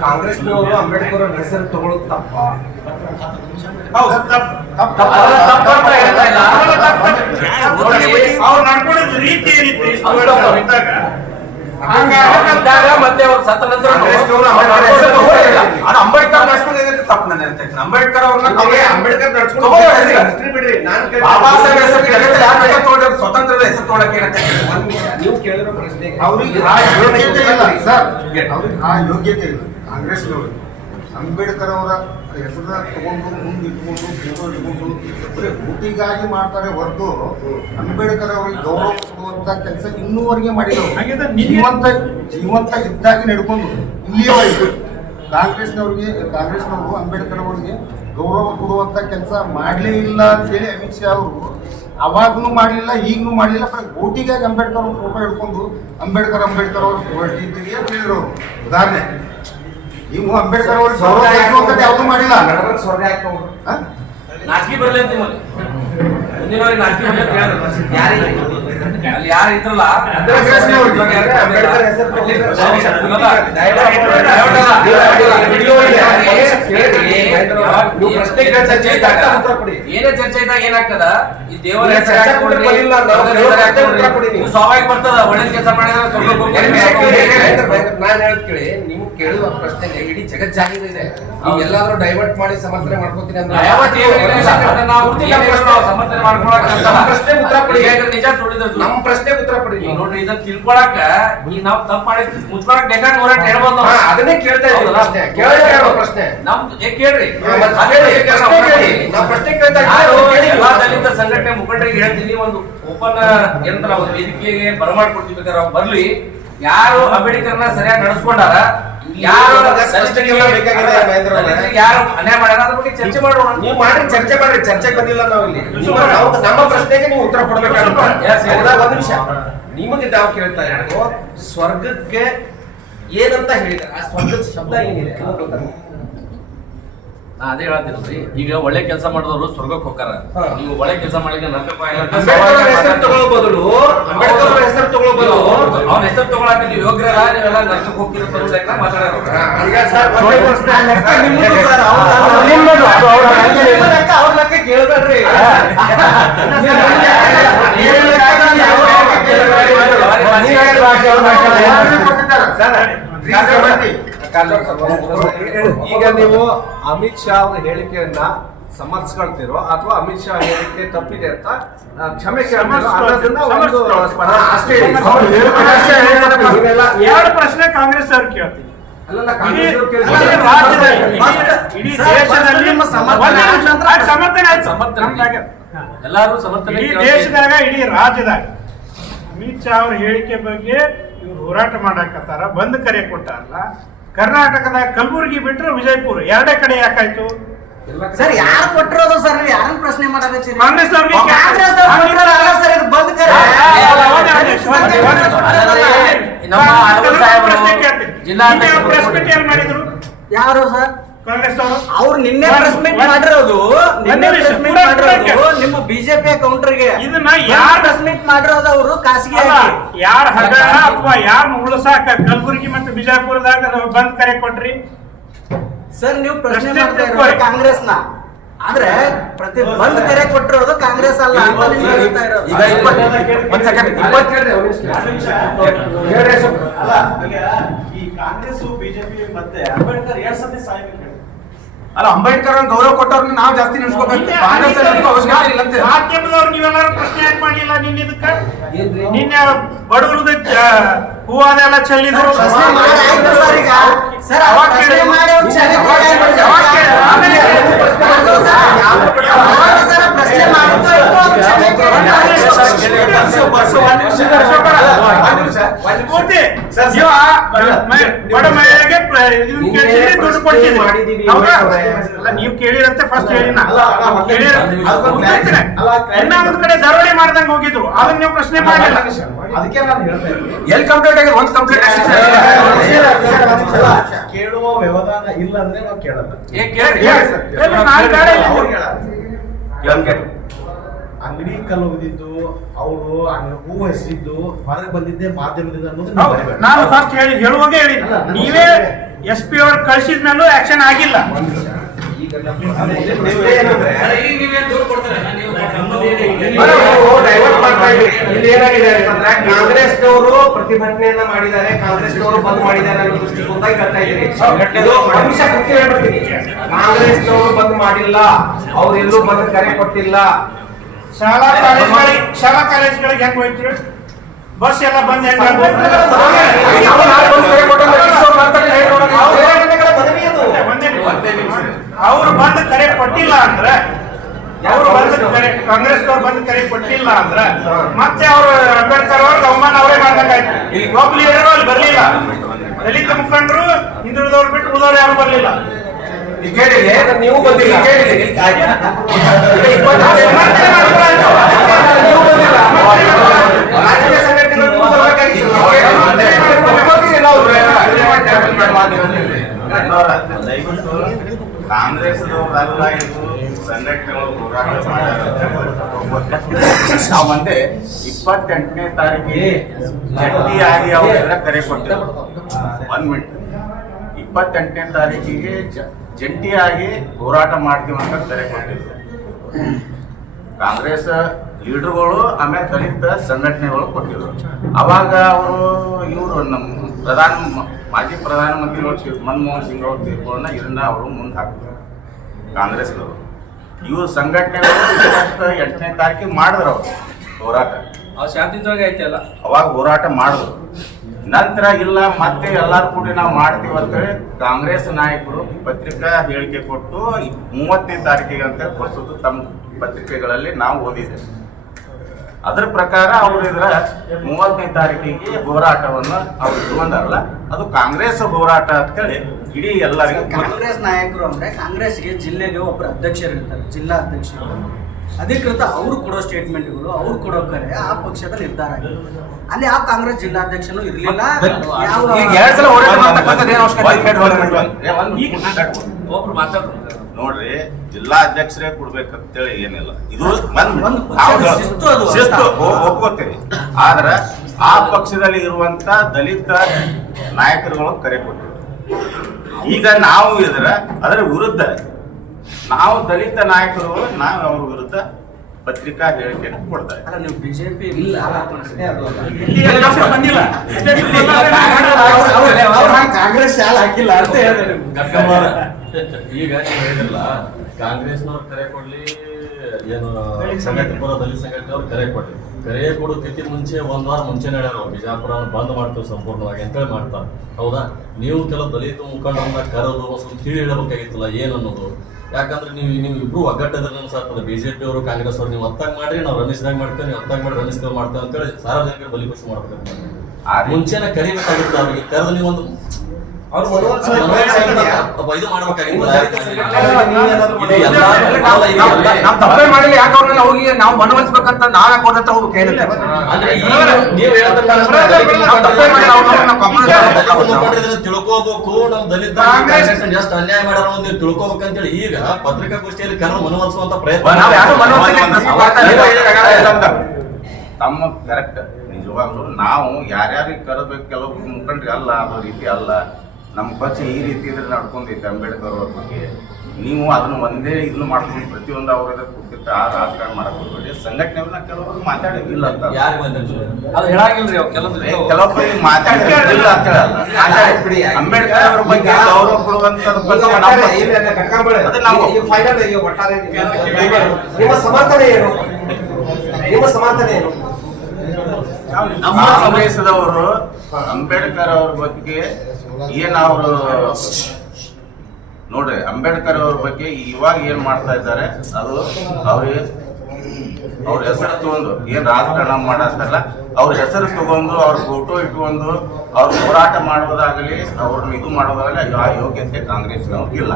ಕಾಂಗ್ರೆಸ್ನವರು ಅಂಬೇಡ್ಕರ್ ಅವ್ರ ಹೆಸರು ತಗೊಳ್ಳೋದು ತಪ್ಪ? ಅವ್ರು ನಡ್ಕೊಂಡಿದ್ದ ರೀತಿ ಏನಿತ್ತು ಮತ್ತೆ ಅವ್ರು ಸತ್ತ ನಂತರ ಅಂಬೇಡ್ಕರ್ ನಡ್ಸ್ಕೊಂಡು ತಪ್ಪು ನನ್ನ ಅಂತ ಅಂಬೇಡ್ಕರ್ ಅವ್ರನ್ನ ಅಂಬೇಡ್ಕರ್ ನಡ್ಸ್ಕೊಂಡು ಬಿಡ್ರಿ. ಬಾಬಾ ಸಾಹೇಬ್ ಹೆಸರು ಸ್ವತಂತ್ರದ ಹೆಸರು ತೊಗೊಳಕ್ಕೆ ನೀವು ಕೇಳಿರೋ ಪ್ರಶ್ನೆ ಅವ್ರಿಗೆ ಆ ಯೋಗ್ಯತೆ ಇಲ್ಲ ಸರ್, ಅವ್ರಿಗೆ ಆ ಯೋಗ್ಯತೆ ಇಲ್ಲ. ಕಾಂಗ್ರೆಸ್ನವರು ಅಂಬೇಡ್ಕರ್ ಅವರ ಹೆಸರನ್ನ ತಗೊಂಡು ಮುಂದೆ ಇಟ್ಕೊಂಡು ಫೋಟೋ ಇಟ್ಕೊಂಡು ಬರೀ ಊಟಿಗಾಗಿ ಮಾಡ್ತಾರೆ ಹೊರತು ಅಂಬೇಡ್ಕರ್ ಅವರಿಗೆ ಗೌರವ ಕೊಡುವಂತ ಕೆಲಸ ಇನ್ನೂವರೆಗೆ ಮಾಡಿದ್ರು. ಜೀವಂತ ಇದ್ದಾಗಿ ನಡ್ಕೊಂಡು ಇಲ್ಲಿಯವರೆಗೆ ಕಾಂಗ್ರೆಸ್ನವರು ಅಂಬೇಡ್ಕರ್ ಅವರಿಗೆ ಗೌರವ ಕೊಡುವಂತ ಕೆಲಸ ಮಾಡಲೇ ಇಲ್ಲ ಅಂತೇಳಿ ಅಮಿತ್ ಶಾ ಅವರು ಅವಾಗೂ ಮಾಡಲಿಲ್ಲ, ಈಗಲೂ ಮಾಡಲಿಲ್ಲ. ಓಟಿಗಾಗಿ ಅಂಬೇಡ್ಕರ್ ಅವ್ರ ಫೋಟೋ ಹಿಡ್ಕೊಂಡು ಅಂಬೇಡ್ಕರ್ ಅವರು ಹೊರಟಿದ್ದೀರಿ ಅಂತ ಹೇಳಿದ್ರು. ಉದಾಹರಣೆ, ನೀವು ಅಂಬೇಡ್ಕರ್ ಅವ್ರ ಯಾವ್ದು ಮಾಡಿಲ್ಲ. ನಾಚಿಕೆ ಬರಲಿ ಅಂತ ಮುಂದಿನವ್ರಿಗೆ ನಾಚಿಕೆ ಯಾರು ಇದ್ರಲ್ಲ ಏನೇ ಚರ್ಚೆ ಇದ್ದಾಗ ಏನಾಗ್ತದ, ಈ ದೇವರ ಸ್ವಾಭಾವಿಕ ಬರ್ತದ. ಒಳ್ಳೆ ಕೆಲಸ ಮಾಡಿದ್ರೆ ನಾನು ಹೇಳದ್ ಕೇಳಿ, ನೀವು ಕೇಳುವ ಪ್ರಶ್ನೆ ಇಡೀ ಜಗತ್ ಜಾಗೃತಿ ಇದೆ. ನೀವು ಎಲ್ಲಾದ್ರೂ ಡೈವರ್ಟ್ ಮಾಡಿ ಸಮರ್ಥನೆ ಮಾಡ್ಕೋತೀನಿ ಅಂದ್ರೆ ಸಮರ್ಥನೆ ಮಾಡ್ಕೊಳಕ್ ನಿಜ ಸುಳಿದ್ರು ನಮ್ಮ ಪ್ರಶ್ನೆ ಉತ್ತರ ಪಡಿ. ನೋಡ್ರಿ, ಇದನ್ನ ತಿಳ್ಕೊಳಕ ಈಗ ನಾವು ತಪ್ಪು ಮಾಡಿ ಮುಚ್ಕೊಳಕ್ ಬೇಕಾದ ಹೋರಾಟ ಹೇಳ್ಬೋದು. ಅದನ್ನೇ ಕೇಳ್ತಾ ಇದ್ದೀವಿ. ಪ್ರಶ್ನೆ ನಮ್ ಕೇಳ್ರಿ, ಪ್ರಶ್ನೆ ಕೇಳ್ತಾ ಎಲ್ಲಾ ದಲಿತ ಸಂಘಟನೆ ಮುಖಂಡರಿಗೆ ಹೇಳ್ತೀನಿ, ಒಂದು ಓಪನ್ ಏನಂತಾರ ಒಂದು ವೇದಿಕೆಗೆ ಬರಮಾಡ್ಕೊಡ್ತಿರ್ಬೇಕಾದ್ರೆ ಅವ್ರು ಬರ್ಲಿ. ಯಾರು ಅಂಬೇಡ್ಕರ್ನ ಸರಿಯಾಗಿ ನಡೆಸ್ಕೊಂಡಾರ, ಯಾರು ಯಾರು ಅನ್ಯಾಯ ಮಾಡ್ಯಾರ ಅದ್ರ ಬಗ್ಗೆ ಚರ್ಚೆ ಮಾಡೋಣ. ನೀವು ಮಾಡ್ರಿ, ಚರ್ಚೆ ಮಾಡ್ರಿ. ಚರ್ಚೆ ಬಂದಿಲ್ಲ ನಾವು ಇಲ್ಲಿ. ನಮ್ಮ ಪ್ರಶ್ನೆಗೆ ನೀವು ಉತ್ತರ ಕೊಡ್ಬೇಕಾಗುತ್ತೆ. ಒಂದು ನಿಮಿಷ, ನಿಮಗೆ ನಾವು ಕೇಳ್ತಾ ಇರೋದು ಸ್ವರ್ಗಕ್ಕೆ ಏನಂತ ಹೇಳಿದ್ದಾರೆ, ಆ ಸ್ವರ್ಗದ ಶಬ್ದ ಏನಿದೆ ನಾ ಅದೇ ಹೇಳ್ತೀನಿ. ಈಗ ಒಳ್ಳೆ ಕೆಲಸ ಮಾಡಿದವರು ಸ್ವರ್ಗಕ್ಕೆ ಹೋಗ್ತಾರ. ನೀವು ಒಳ್ಳೆ ಕೆಲಸ ಮಾಡಿದ್ರೆ ಹೆಸರು ತಗೊಳ್ಳೋ ಬದಲು ಹೆಸರು ತಗೊಳ್ಳೋ ಬದಲು ಅವ್ನ ಹೆಸರು ತಗೊಳಕ್ಕೆ ನೀವು ಯೋಗ್ಯರಲ್ಲ, ನೀವೆಲ್ಲ ನರ್ಕಕ್ಕೆ ಹೋಗ್ತಿರೋ ಮಾತಾಡೋರು. ಅವ್ರ ಲೆಕ್ಕ ಕೇಳ್ಬೇಡ್ರಿ. ಈಗ ನೀವು ಅಮಿತ್ ಶಾ ಅವರ ಹೇಳಿಕೆಯನ್ನ ಸಮರ್ಥಿಸ್ಕೊಳ್ತಿರೋ ಅಥವಾ ಅಮಿತ್ ಶಾ ಹೇಳಿಕೆ ತಪ್ಪಿದೆ ಅಂತ ಕ್ಷಮೆ ಎರಡು ಪ್ರಶ್ನೆ ಕಾಂಗ್ರೆಸ್ ಅವ್ರು ಕೇಳ್ತೀವಿ. ದೇಶದಾಗ ಇಡೀ ರಾಜ್ಯದಾಗ ಅಮಿತ್ ಶಾ ಅವ್ರ ಹೇಳಿಕೆ ಬಗ್ಗೆ ಇವ್ರು ಹೋರಾಟ ಮಾಡಾಕತ್ತಾರ, ಬಂದ್ ಕರೆ ಕೊಟ್ಟಾರಲ್ಲ. ಕರ್ನಾಟಕದಾಗ ಕಲಬುರಗಿ ಬಿಟ್ರೆ ವಿಜಯಪುರ ಎರಡೇ ಕಡೆ ಯಾಕಾಯ್ತು ಸರ್? ಯಾರು ಕೊಟ್ಟಿರೋದು ಸರ್? ಯಾರನ್ನ ಪ್ರಶ್ನೆ ಮಾಡಬೇಕು? ಕಾಂಗ್ರೆಸ್ ಅವ್ರಿಗೆ ಮಾಡಿದ್ರು ಯಾರು ಸರ್? ಕಾಂಗ್ರೆಸ್ ಅವರು ಅವ್ರು ನಿನ್ನೆ ಪ್ರೆಸ್ ಮೀಟ್ ಮಾಡಿರೋದು ನಿಮ್ಮ ಬಿಜೆಪಿ ಕೌಂಟರ್ಗೆ. ಇದನ್ನ ಯಾರು ಪ್ರೆಸ್ ಮೀಟ್ ಮಾಡಿರೋದು ಅವರು ಖಾಸಗಿ ಯಾರ ಹಗರಣ ಅಥವಾ ಯಾರನ್ನ ಉಳಿಸಾಕ ಕಲಬುರಗಿ ಮತ್ತು ಬಿಜಾಪುರದಾಗ ಬಂದ್ ಕರೆ ಕೊಟ್ರಿ ಸರ್? ನೀವು ಪ್ರಶ್ನೆ ಮಾಡ್ತಾ ಇರೋದು ಕಾಂಗ್ರೆಸ್ನ, ಆದ್ರೆ ಪ್ರತಿ ಬಂದ್ ಕರೆ ಕೊಟ್ಟಿರೋದು ಕಾಂಗ್ರೆಸ್ ಅಲ್ಲ ಅಂತ ನೀವು ಹೇಳ್ತಾ ಇರೋದು. ಈ ಕಾಂಗ್ರೆಸ್ ಬಿಜೆಪಿ ಮತ್ತೆ ಅಂಬೇಡ್ಕರ್ 2 ಸತಿ ಸಾಯ್ಬೇಕು ಅಲ್ಲ. ಅಂಬೇಡ್ಕರ್ ಗೌರವ ಕೊಟ್ಟವ್ರನ್ನ ನಾವು ಜಾಸ್ತಿ ನೆನ್ಸ್ಕೋಬೇಕು. ಮಾಧ್ಯಮದವ್ರು ನೀವೆಲ್ಲರೂ ಪ್ರಶ್ನೆ ಯಾಕೆ ಮಾಡ್ಲಿಲ್ಲ? ನಿನ್ನೆ ಇದಕ್ಕ ನಿನ್ನೆ ಬಡವರದ ಹೂವಾದೆಲ್ಲ ಚೆಲ್ಲಿದ್ರು. ಬಡ ಮಹಿಳೆಗೆ ದುಡ್ಡು ಕೊಡ್ತೀವಿ ನೀವು ಕೇಳಿರಂತೆ ಫಸ್ಟ್ ಹೇಳಿ. ಇನ್ನೊಂದು ಕಡೆ ದರೋಡೆ ಮಾಡ್ದಂಗೆ ಹೋಗಿದ್ರು, ಅದನ್ನ ನೀವು ಪ್ರಶ್ನೆ ಮಾಡಿಲ್ಲ. ಅದಕ್ಕೆ ನಾನು ಹೇಳ್ತಾ ಎಲ್ಲಿ ಕಂಪ್ಲೀಟ್ ಆಗಿ ಒಂದು ಕಂಪ್ಲೀಟ್ ಕೇಳುವ ವ್ಯವಧಾನ ಇಲ್ಲ ಅಂದ್ರೆ ನಾವು ಕೇಳಲ್ಲ. ಅಂಗಡಿ ಕಲ್ಲೊಗೆದಿದ್ದು ಅವರು ಹೂವು ಹೆಸರಿದ್ದು ಹೊರಗೆ ಬಂದಿದ್ದೆ ಮಾಧ್ಯಮದಿಂದ ಅನ್ನೋದು ನೀವು ಹೌದು, ಬರೀಬೇಕು. ನಾನು ಫಸ್ಟ್ ಹೇಳುವಾಗೆ ಹೇಳಿ ನೀವೇ SP ಅವ್ರು ಕಳಿಸಿದ ಮೇಲೂ ಆಕ್ಷನ್ ಆಗಿಲ್ಲ. ಡೈವರ್ಟ್ ಮಾಡ್ತಾ ಇದ್ದೀವಿ. ಇಲ್ಲಿ ಏನಾಗಿದೆ ಅಂತಂದ್ರೆ ಕಾಂಗ್ರೆಸ್ನವರು ಪ್ರತಿಭಟನೆಯನ್ನ ಮಾಡಿದ್ದಾರೆ, ಕಾಂಗ್ರೆಸ್ನವರು ಬಂದ್ ಮಾಡಿದ್ದಾರೆ ಅನ್ನೋ ದೃಷ್ಟಿಕೋನದಾಗ ಹೇಳ್ತಾ ಇದ್ದೀರಿ. ಇದು ಅಂಶ ಮುಖ್ಯ ಹೇಳ್ಬಿಡ್ತೀನಿ. ಕಾಂಗ್ರೆಸ್ನವರು ಬಂದ್ ಮಾಡಿಲ್ಲ, ಅವ್ರೆಲ್ಲೂ ಬಂದ್ ಕರೆ ಕೊಟ್ಟಿಲ್ಲ. ಶಾಲಾ ಕಾಲೇಜ್ಗಳಿಗೆ ಹೆಂಗ್ ಹೋಯ್ತೀವಿ? ಬಸ್ ಎಲ್ಲ ಬಂದ್ ಹೆಂಗ್ ನಾವು ನಾಳೆ ಬಂದ್ ಕರೆ ಕೊಟ್ಟಂದ್ರೆ ಕಿಶೋರ್ ಮಾತಾಡಿ ಹೇಳಿ ನೋಡೋಣ. ಅವ್ರ ಮನವಿ ಅದು. ಅವ್ರು ಬಂದ್ ಕರೆ ಕೊಟ್ಟಿಲ್ಲ ಅಂದ್ರೆ ಕಾಂಗ್ರೆಸ್ನವ್ರು ಬಂದ್ ಕರೆ ಕೊಟ್ಟಿಲ್ಲ ಅಂದ್ರೆ ಮತ್ತೆ ಅವರು ಅಂಬೇಡ್ಕರ್ ಅವ್ರಿಗೆ ಅವಮಾನ ಅವರೇ ಮಾಡ್ದಂಗಾಯ್ತು. ಒಬ್ಬ ಲೀಡರ್ ಅಲ್ಲಿ ಬರ್ಲಿಲ್ಲ, ದಲಿತ ಮುಖಂಡರು ಹಿಂದುಳಿದವ್ರು ಬಿಟ್ಟು ಉಳಿದವ್ರು ಯಾರು ಬರ್ಲಿಲ್ಲ. ಈಗ ಕೇಳಿದೆ, ನೀವು ಬಂದಿಲ್ಲ ಕೇಳಿದೆ. ನೀವು ಬಂದಿಲ್ಲ, ರಾಜಕೀಯ ಸಂಘಟನೆಗಳು ನೀವು ಬರ್ಬೇಕಾಗಿತ್ತು. ಕಾಂಗ್ರೆಸ್ನವರೆಲ್ಲ ಇದು ಸಂಘಟನೆಗಳು ಹೋರಾಟ ನಾವಂದೆ 28ನೇ ತಾರೀಕಿಗೆ ಜಂಟಿಯಾಗಿ ಅವರೆಲ್ಲ ಕರೆ ಕೊಟ್ಟಿದ್ರು. 1 ಮಿನಿಟ್ 28ನೇ ತಾರೀಕಿಗೆ ಜಂಟಿಯಾಗಿ ಹೋರಾಟ ಮಾಡ್ತೀವಿ ಅಂತ ಕರೆ ಕೊಟ್ಟಿದ್ರು. ಕಾಂಗ್ರೆಸ್ ಲೀಡರ್ಗಳು ಆಮೇಲೆ ದಲಿತ ಸಂಘಟನೆಗಳು ಕೊಟ್ಟಿದ್ರು. ಅವಾಗ ಅವರು ಇವರು ನಮ್ಮ ಮಾಜಿ ಪ್ರಧಾನಮಂತ್ರಿಗಳು ಮನಮೋಹನ್ ಸಿಂಗ್ ಅವ್ರ ತೀರ್ಪುಗಳನ್ನ ಇದನ್ನ ಅವರು ಮುಂದೆ ಹಾಕ್ತಾರೆ. ಕಾಂಗ್ರೆಸ್ನವರು ಇವರು ಸಂಘಟನೆಗಳು 28ನೇ ತಾರೀಕಿಗೆ ಮಾಡಿದ್ರು ಅವರು ಹೋರಾಟ. ಶಾಂತಿಯುತವಾಗಿ ಐತಲ್ಲ ಅವಾಗ ಹೋರಾಟ ಮಾಡಿದ್ರು. ನಂತರ ಇಲ್ಲ ಮತ್ತೆ ಎಲ್ಲಾರು ಕೂಡಿ ನಾವು ಮಾಡ್ತೀವಿ ಅಂತೇಳಿ ಕಾಂಗ್ರೆಸ್ ನಾಯಕರು ಪತ್ರಿಕಾ ಹೇಳಿಕೆ ಕೊಟ್ಟು 30ನೇ ತಾರೀಕಿಗೆ ಅಂತ ಕೊಡಿಸೋದು ತಮ್ಮ ಪತ್ರಿಕೆಗಳಲ್ಲಿ ನಾವು ಓದಿದ್ದೇವೆ. ಅದರ ಪ್ರಕಾರ ಅವರು ಇದರ 30ನೇ ತಾರೀಕಿಗೆ ಹೋರಾಟವನ್ನು ಅವ್ರು ಇಟ್ಕೊಂಡಾರಲ್ಲ, ಅದು ಕಾಂಗ್ರೆಸ್ ಹೋರಾಟ ಅಂತೇಳಿ ಇಡೀ ಎಲ್ಲರಿಗೂ ಕಾಂಗ್ರೆಸ್ ನಾಯಕರು ಅಂದ್ರೆ ಕಾಂಗ್ರೆಸ್ಗೆ ಜಿಲ್ಲೆಗೆ ಒಬ್ಬರು ಅಧ್ಯಕ್ಷರು ಇರ್ತಾರೆ, ಜಿಲ್ಲಾ ಅಧ್ಯಕ್ಷರು ಅಧಿಕೃತ ಅವ್ರು ಕೊಡೋ ಸ್ಟೇಟ್ಮೆಂಟ್ಗಳು, ಅವ್ರು ಕೊಡೋ ಕರೆ ಆ ಪಕ್ಷದ ನಿರ್ಧಾರ ಆಗಿರುತ್ತೆ. ಅಲ್ಲಿ ಯಾವ ಕಾಂಗ್ರೆಸ್ ಜಿಲ್ಲಾಧ್ಯಕ್ಷನು ಇರ್ಲಿಲ್ಲ. ಈಗ 2 ಸಲ ಹೋರಾಟ ಮಾಡ್ತಕ್ಕಂಥದ್ದು ಏನು ಅವಶ್ಯಕತೆ? ಒಬ್ರು ಮಾತಾಡ್ರು ನೋಡ್ರಿ, ಜಿಲ್ಲಾ ಅಧ್ಯಕ್ಷರೇ ಕೊಡ್ಬೇಕಂತೇಳಿ ಏನಿಲ್ಲ. ಇದು ಒಂದು ಶಿಸ್ತು ಅದು. ಶಿಸ್ತು ಒಪ್ಕೋತೀವಿ. ಆದ್ರೆ ಆ ಪಕ್ಷದಲ್ಲಿ ಇರುವಂತ ದಲಿತ ನಾಯಕರುಗಳು ಕರೆ ಕೊಟ್ಟರು. ಈಗ ನಾವು ಅದರ ವಿರುದ್ಧ ನಾವು ದಲಿತ ನಾಯಕರು ನಾವು ಅವ್ರ ವಿರುದ್ಧ ಪತ್ರಿಕಾ ಹೇಳಿಕೆಯನ್ನು ಕೊಡ್ತಾ ಇದ್ದೀವಿ. ಅಲ್ಲ, ನೀವು ಬಿಜೆಪಿ ಇಲ್ಲ ಬಂದಿಲ್ಲ. ಕಾಂಗ್ರೆಸ್ ಶಾಲ ಹಾಕಿಲ್ಲ ಅಂತ ಹೇಳಿದ್ರೆ ಈಗ ನೀವು ಹೇಳಿದ್ರಲ್ಲ, ಕಾಂಗ್ರೆಸ್ನವ್ರು ಕರೆ ಕೊಡ್ಲಿ ಏನು ಸಂಘಟನೆ ದಲಿತ ಸಂಘಟನೆಯವ್ರು ಕರೆ ಕೊಡ್ಲಿ, ಕರೆ ಕೊಡೋದಕ್ಕಿಂತ ಮುಂಚೆ 1 ವಾರ ಮುಂಚೆ ಹೇಳ್ಯಾರ ಬಿಜಾಪುರ ಬಂದ್ ಮಾಡ್ತೀವಿ ಸಂಪೂರ್ಣವಾಗಿ ಅಂತೇಳಿ ಮಾಡ್ತಾರೆ. ಹೌದಾ? ನೀವು ಕೆಲವು ದಲಿತ ಮುಖಂಡರನ್ನ ಕರೆದು ಸ್ವಲ್ಪ ತಿಳಿ ಹೇಳಬೇಕಾಗಿತ್ತಲ್ಲ ಏನನ್ನೋದು. ಯಾಕಂದ್ರೆ ನೀವು ಇಬ್ರು ಒಗ್ಗಟ್ಟಿದ್ರೆ ಅನ್ಸಾಗ್ತದೆ. ಬಿಜೆಪಿ ಅವರು ಕಾಂಗ್ರೆಸ್ ಅವ್ರು ನೀವು ಒತ್ತಾಗ ಮಾಡ್ರಿ, ನಾವು ರನ್ನಿಸ್ದಾಗ ಮಾಡ್ತೇವೆ, ನೀವು ಒತ್ತಾಗ ಮಾಡಿ ರನ್ನಿಸ್ದಾಗ ಮಾಡ್ತೇವೆ ಅಂತೇಳಿ ಸಾರ್ವಜನಿಕರು ಬಲಿಪಶು ಮಾಡ್ಬೇಕು. ಮುಂಚೆನೆ ಕರಿಬೇಕಾಗಿತ್ತು ಅವ್ರಿಗೆ. ಕರೆದು ನೀವು ಒಂದು ಇದು ಮಾಡ್ಬೇಕಾಗಿತ್ತು. ನಾವು ತಪ್ಪೇ ಮಾಡಿಲ್ಲ, ಯಾಕೆ ಅವ್ರನ್ನ ಹೋಗಿ ನಾವು ಮನವೊಲಿಸ್ಬೇಕಂತ ನಾವೇ ಕೊಡಂತ ಹೋಗ್ಬೇಕು ಏನಿಲ್ಲ. ಅಂದ್ರೆ ಈಗ ನೀವು ತಿಳ್ಕೋಬೇಕು, ನಮ್ ದಲಿತ ಎಷ್ಟು ಅನ್ಯಾಯ ಮಾಡ್ಯಾರ ನೀವು ತಿಳ್ಕೋಬೇಕಂತೇಳಿ ಈಗ ಪತ್ರಿಕಾಗೋಷ್ಠಿಯಲ್ಲಿ ಕರೆದು ಮನವೊಲಿಸುವಂತ ಪ್ರಯತ್ನ ತಮ್ಮ ಕರೆಕ್ಟ್. ನಿಜವಾಗ್ಲೂ ನಾವು ಯಾರ್ಯಾರಿಗೆ ಕರೆಬೇಕು, ಕೆಲವು ಮುಖಂಡ್ರಿಗೆ ಅಲ್ಲ ಅನ್ನೋ ರೀತಿ ಅಲ್ಲ. ನಮ್ಮ ಪಕ್ಷ ಈ ರೀತಿ ಇದ್ರೆ ನಡ್ಕೊಂಡೈತೆ ಅಂಬೇಡ್ಕರ್ ಅವ್ರ ಬಗ್ಗೆ. ನೀವು ಅದನ್ನ ಒಂದೇ ಇದನ್ನು ಮಾಡ್ಕೊಂಡು ಪ್ರತಿಯೊಂದು ಅವ್ರ ಕೂತಿರ್ತ ಆ ರಾಜಕಾರಣ ಮಾಡಕ್ ಹೋಗ್ಬೇಡಿ. ಸಂಘಟನೆಯವ್ರನ್ನ ಕೆಲವರು ಮಾತಾಡಿಲ್ಲ ಅಂತ ಅದು ಹೇಳಾಗಿಲ್ರಿ ಅವ್ರು ಕೆಲವೊಬ್ಬರಿಗೆ ಮಾತಾಡಿಲ್ಲ ಅಂತ ಹೇಳಲ್ಲ. ಅಂಬೇಡ್ಕರ್ ಅವ್ರ ಬಗ್ಗೆ ಗೌರವ ಕೊಡುವಂತದ್ದು ನಿಮ್ಮ ಸಮರ್ಥನೆ ಏನು? ನಿಮ್ಮ ಸಮರ್ಥನೆ ಏನು? ನಮ್ಮ ಸಮಾವೇಶದವರು ಅಂಬೇಡ್ಕರ್ ಅವ್ರ ಬಗ್ಗೆ ಏನ್ ಅವರು ನೋಡ್ರಿ, ಅಂಬೇಡ್ಕರ್ ಅವ್ರ ಬಗ್ಗೆ ಇವಾಗ ಏನ್ ಮಾಡ್ತಾ ಇದ್ದಾರೆ ಅದು ಅವ್ರ ಹೆಸರು ತಗೊಂಡು ಏನ್ ರಾಜಕಾರಣ ಮಾಡತ್ತಲ್ಲ, ಅವ್ರ ಹೆಸರು ತಗೊಂಡು ಅವ್ರ ಫೋಟೋ ಇಟ್ಕೊಂಡು ಅವ್ರ ಹೋರಾಟ ಮಾಡೋದಾಗಲಿ ಅವ್ರನ್ನ ಇದು ಮಾಡೋದಾಗಲಿ ಆ ಯೋಗ್ಯತೆ ಕಾಂಗ್ರೆಸ್ನವ್ರಿಗಿಲ್ಲ.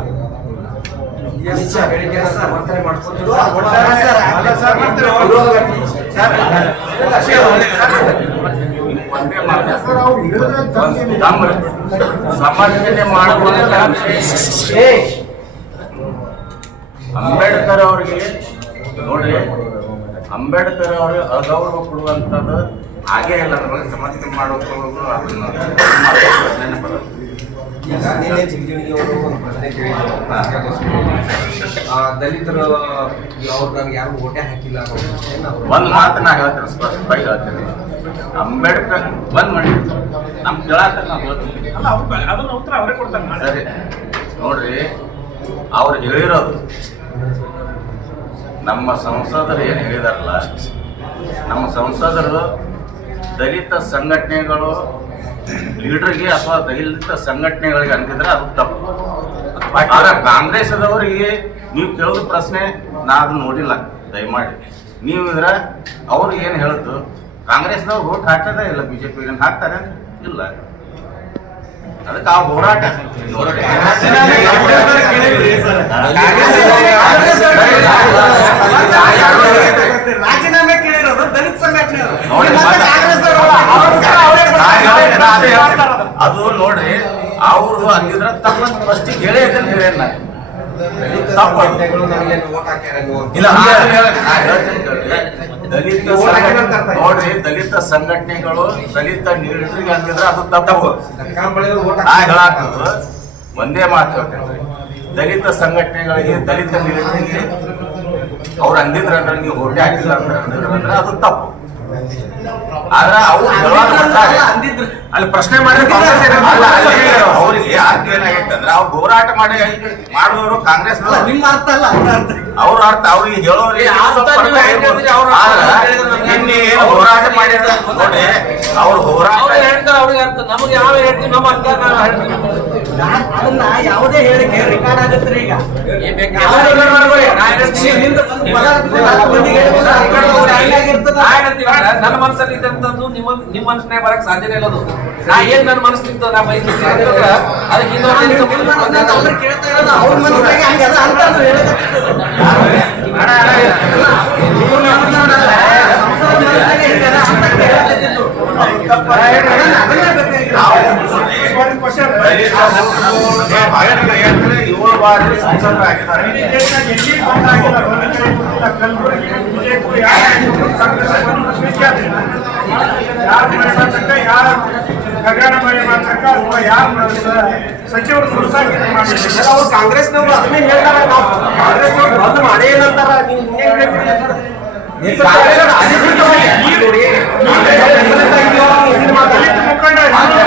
ಸಮರ್ಥನೆ ಮಾಡ್ಕೊಂಡು ಸಮರ್ಥನೆ ಮಾಡುವಂತ ಅಂಬೇಡ್ಕರ್ ಅವರಿಗೆ ನೋಡ್ರಿ, ಅಂಬೇಡ್ಕರ್ ಅವರು ಅಗೌರವ ಕೊಡುವಂಥದ್ದು ಹಾಗೇ ಇಲ್ಲ, ಅದ್ರ ಬಗ್ಗೆ ಸಮರ್ಥನೆ ಮಾಡೋದು ಅದನ್ನ ಪ್ರಶ್ನೆ ಬರೋದು. ಈಗ ನಿನ್ನೆ ಜಿಗಜಿಣಗಿ ಅವರು ಒಂದು ಪ್ರಶ್ನೆ ಕೇಳಿದ್ರು, ದಲಿತರು ಅವ್ರು ನನಗೆ ಯಾರು ಓಟೆ ಹಾಕಿಲ್ಲ ಅನ್ನೋ ಪ್ರಶ್ನೆಯನ್ನ ಅವರು ಒಂದ್ ಮಾತನ್ನ ಹೇಳ್ತೀನಿ, ಸ್ಪಷ್ಟವಾಗಿ ಹೇಳ್ತೀನಿ. ಅಂಬೇಡ್ಕರ್ ಒಂದ್ ಮಾಡಿ ನಮ್ ಕೇಳಾಕ ನಾವು ಹೇಳ್ತೀವಿ ಅಲ್ಲ ಅದನ್ನ ಉತ್ತರ ಅವರೇ ಕೊಡ್ತಾರೆ ನಾಳೆ. ಸರಿ ನೋಡ್ರಿ, ಅವ್ರು ಹೇಳಿರೋದು ನಮ್ಮ ಸಂಸದರು ಏನು ಹೇಳಿದಾರಲ್ಲ, ನಮ್ಮ ಸಂಸದರು ದಲಿತ ಸಂಘಟನೆಗಳು ಲೀಡರ್ಗೆ ಅಥವಾ ದಲಿತ ಸಂಘಟನೆಗಳಿಗೆ ಅಂತಿದ್ರೆ ಅದು ತಪ್ಪು. ಆದ್ರೆ ಕಾಂಗ್ರೆಸ್ದವರಿಗೆ ನೀವು ಕೇಳೋದು ಪ್ರಶ್ನೆ ನಾ ಅದನ್ನ ನೋಡಿಲ್ಲ, ದಯಮಾಡಿ ನೀವು ಇದ್ರ ಅವ್ರು ಏನು ಹೇಳಿದ್ರು, ಕಾಂಗ್ರೆಸ್ದವ್ರು ವೋಟ್ ಹಾಕೋದೇ ಇಲ್ಲ, ಬಿಜೆಪಿ ಹಾಕ್ತಾರೆ ಇಲ್ಲ. ಅದಕ್ಕೆ ಆ ಹೋರಾಟ ರಾಜೀನಾಮೆ ಕೇಳಿರೋದು ದಲಿತ ಸಂಘಟನೆ ಅದು ನೋಡ್ರಿ, ಅವರು ಅಂದಿದ್ರ ತಪ್ಪಂತ ಫಸ್ಟಿಗೆ ಹೇಳೇ ಅಂತ ಹೇಳೇನ ಇಲ್ಲ. ದಲಿತ ನೋಡ್ರಿ, ದಲಿತ ಸಂಘಟನೆಗಳು ದಲಿತ ಲೀಡರ್ಗೆ ಅಂದಿದ್ರೆ ಅದು ತಪ್ಪು. ಹೇಳಾಕದು ಒಂದೇ ಮಾತು ಹೇಳ್ತೇನೆ, ದಲಿತ ಸಂಘಟನೆಗಳಿಗೆ ದಲಿತ ಲೀಡರ್ಗೆ ಅವ್ರು ಅಂದಿದ್ರ ಅಂದ್ರೆ ನೀವು ಹೊಟ್ಟೆ ಹಾಕಿಲ್ಲ ಅಂದ್ರೆ ಅದು ತಪ್ಪು. ಆದ್ರ ಅವ್ರು ಅಂದಿದ್ರು ಅಲ್ಲಿ ಪ್ರಶ್ನೆ ಮಾಡಿದ್ರೆ ಅವ್ರಿಗೆ ಅರ್ಥ ಏನಾಗೈತೆ ಅಂದ್ರೆ ಅವ್ರು ಹೋರಾಟ ಮಾಡಿದವರು ಕಾಂಗ್ರೆಸ್ ನಿಮ್ಮ ಅರ್ಥ ಅಲ್ಲ, ಅವ್ರ ಅರ್ಥ ಅವ್ರಿಗೆ ಹೇಳೋರಿಗೆ ನಿನ್ನೆ ಏನು ಹೋರಾಟ ಮಾಡಿದ್ರ ನೋಡಿ, ಅವ್ರು ಹೋರಾಟ ನಮಗೆ ಯಾವ ಹೇಳ್ತೀವಿ ನಮ್ಮ ಅರ್ಥ ಅದನ್ನ ಯಾವುದೇ ಹೇಳಿಕೆ ರೆಕಾರ್ಡ್ ಆಗುತ್ತೆ ಈಗ. ನನ್ನ ಮನಸ್ಸಲ್ಲಿ ಇದ್ದಂಥದ್ದು ನಿಮ್ಮ ಮನಸ್ಸಿನಾಗ ಬರಕ್ ಸಾಧ್ಯನೇ ಇಲ್ಲದು. ನಾ ಏನ್ ನನ್ನ ಮನಸ್ಸಿತ್ತು ನಾ ಬಯಸ್ತೀನಿ ಅದಕ್ಕೆ ಕೇಳ್ತಾ ಇರೋದು ಅವ್ರ ಮನಸ್ಸಿನಾಗ ಹಂಗದ ಅಂತ ಅದು ಹೇಳಕತ್ತಿದ್ದು. ಕಲಬುರಗಿ ವಿಜಯಪುರ ಯಾರ ಕಲ್ಯಾಣ ಮಾಡಿ ಮಾಡ್ತಕ್ಕ ಅಥವಾ ಯಾರು ಸಚಿವರು ಸುರಸಾಗಿದ್ರೆ ಮಾಡಿದ್ರೆ ಅವ್ರು ಕಾಂಗ್ರೆಸ್ನವ್ರು ಅದನ್ನೇ ಹೇಳ್ತಾರ, ನಾವು ಕಾಂಗ್ರೆಸ್ನವ್ರು ಬಂದ್ ಮಾಡೇ ಇಲ್ಲ ಅಂತಾರ. ದಲಿತ ಮುಖಂಡ ಧನ್ಯವಾದ.